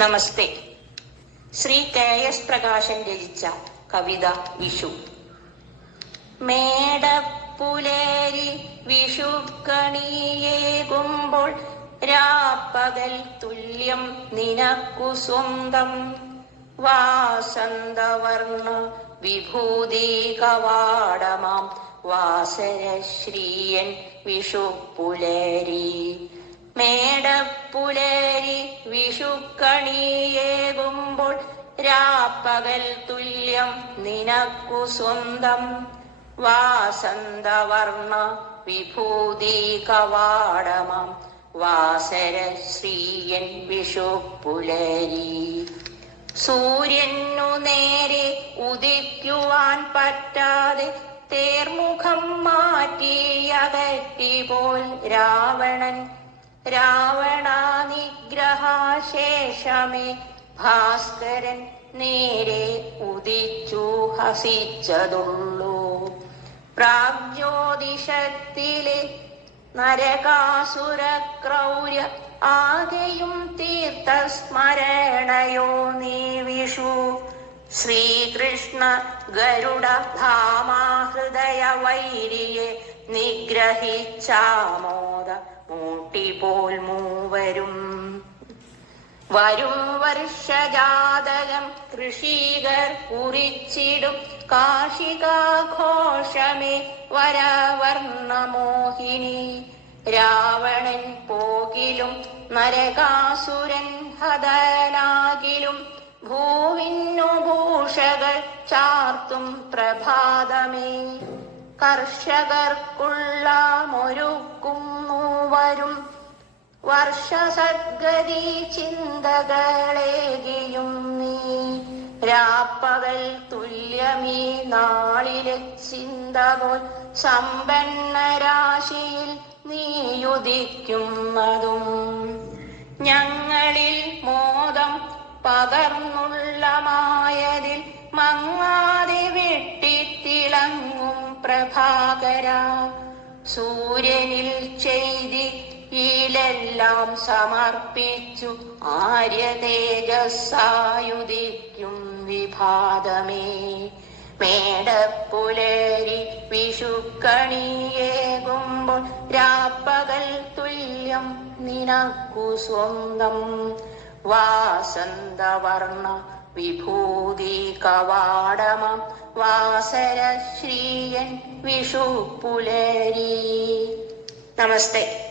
നമസ്തേ. Shri KS Prakashan രചിച്ച കവിത വിഷു. മേടപ്പുലേരി വിഷുക്കണിയേകുമ്പോൾ രാപ്പകൽ തുല്യം നിനക്കു സ്വന്തം. വാസന്തവർണ്ണ വിഭൂതി കവാടമാം വാസരശ്രീയൻ വിഷുപ്പുലേരി. മേടപ്പുലേരി വിഷുക്കണിയേകുമ്പോൾ രാപ്പകൽ തുല്യം നിനക്കു സ്വന്തം. വാസന്തവർണ്ണ വിഭൂതി കവാടമാം വാസരശ്രീയൻ വിഷുപ്പുലേരി. സൂര്യനു നേരെ ഉദിക്കുവാൻ പറ്റാതെ തേർമുഖം മാറ്റിയകറ്റിപോൽ രാവണൻ. രാവണാനിഗ്രഹാശേഷമേ ഭാസ്കരൻ നേരെ ഉദിച്ചു ഹസിച്ചതുള്ളൂ. പ്രാഗ്ജ്യോതിഷത്തിലെ നരകാസുര ക്രൗര്യ ആകെയും തീർത്ഥ സ്മരണയോ നീ വിഷു. ശ്രീകൃഷ്ണ ഗരുഡ ധാമാഹൃദയ വൈരിയെ നിഗ്രഹിച്ചാമോദ മൂട്ടിപോൽ മൂവരും. വരും വർഷജാതകം ഋഷികർ കുറിച്ചിടും കാശികാഘോഷമേ വരവർണ്ണമോഹിനി. രാവണൻ പോകിലും നരകാസുരൻ ഹതനാകിലും ഭൂവിന്നു ഭൂഷകൾ ചാർത്തും പ്രഭാതമേ. കർഷകർക്കുള്ള മൊരുക്കുന്നു വരും വർഷസദ്ഗതി ചിന്തകളേകിയും നീ. രാപ്പകൽ തുല്യമീ നാളിലെ ചിന്ത പോൽ സമ്പന്നരാശിയിൽ നീയുദിക്കുന്നതും. ഞങ്ങളിൽ മോദം പകർന്നുള്ള മായതിൽ മങ്ങാതെ വെട്ടിത്തിളങ്ങും പ്രഭാകര. സൂര്യനിൽ ചെയ്തിയിലെല്ലാം സമർപ്പിച്ചു ആര്യ തേജസ്സായുദിക്കും വിഭാതമേ. മേടപ്പുലേരി വിഷുക്കണിയേകുമ്പോൾ രാപ്പകൽ തുല്യം നിനക്കു സ്വന്തം. വാസന്തവർണ്ണ വിഭൂതി കവാടമാം വാസരശ്രീയൻ വിഷുപ്പുലേരി. നമസ്തേ.